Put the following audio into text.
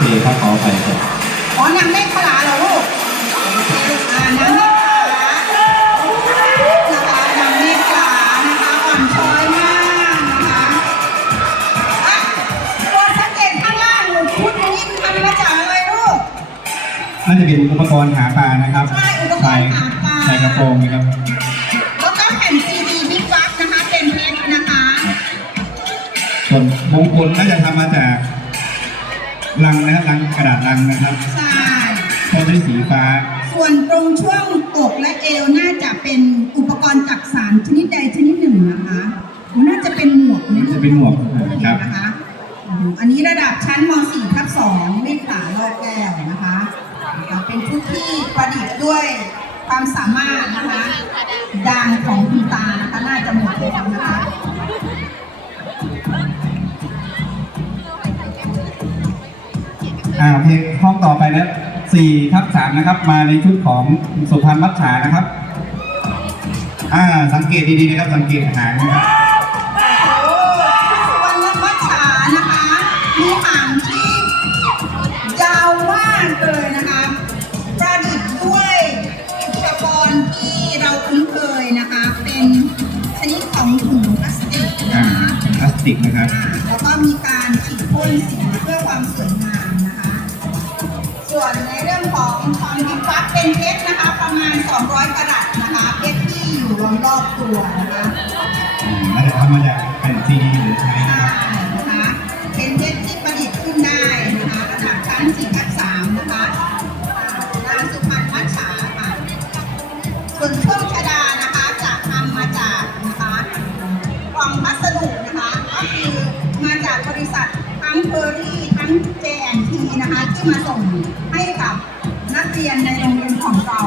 เคครับขอไปครับอ๋อนางเมฆขลาเหรอลูกโอเคลูกอ่านางเมฆขลานะคะนางเมฆขลานะคะอ่อนช้อยมากนะคะอะตัวสังเกตข้างล่างหนูชุดนี้ทำมาจากอะไรลูก น่าจะเป็นอุปกรณ์หาปลานะครับใช่อุปกรณ์หาปลา ใส่กระโปรงนะครับแล้วก็แผ่นซีดีบิ๊กบัคนะคะเป็นเพชรนะคะ ส่วนมงกุฎน่าจะทำมาจาก ลังนะครับลังกระดาษลังนะครับใช่เพราะด้วยสีฟ้า ส่วนตรงช่วงอกและเอวน่าจะเป็นอุปกรณ์จักสานชนิดใดชนิดหนึ่งนะคะน่าจะเป็นหมวกนะจะเป็นหมวกครับนะคะอืมอันนี้ระดับชั้นม .4 ทับ2เลขขาลอดแก้วนะคะนะคะเป็นชุดที่ประดิษฐ์ด้วยความสามารถนะคะดังของคุณตานะคะน่าจะหมดแล้วนะคะ อ่าโอเคห้องต่อไปนะสี่ทับสามนะครับ มาในชุดของสุพรรณมัจฉานะครับ อ่าสังเกตดีๆนะครับสังเกตหางนะครับโอ้วันละมัจฉานะคะมีหางที่ยาวมากเลยนะคะประดิษฐ์ด้วยอุปกรณ์ที่เราคุ้นเคยนะคะ เป็นชนิดของถุงพลาสติกอ่านะคะพลาสติกนะครับอ่าแล้วก็มีการฉีดพ่นสีเพื่อความสวยงามนะคะส่ วนในเรื่องของความวิบวับเป็นเพชรนะคะ ประมาณ 200กรัตนะคะเพชรที่อยู่ล้อมรอบตัวนะคะอืมน่าจะทำมาจากแผ่นซีดีหรือใช้ใช่นะครับนะคะเป็นเพชรที่ประดิษฐ์ขึ้นได้นะคะระดับชั้น4ทับ3นะคะอ่านางสุพรรณมัจฉาค่ะส่วนช่วงชดานะคะจะทำมาจากนะคะกล่องพัสดุนะคะก็คือมาจากบริษัททั้งเฟอร์ น JNT นะคะที่มาส่งให้กับนักเรียนในโรงเรียนของเรา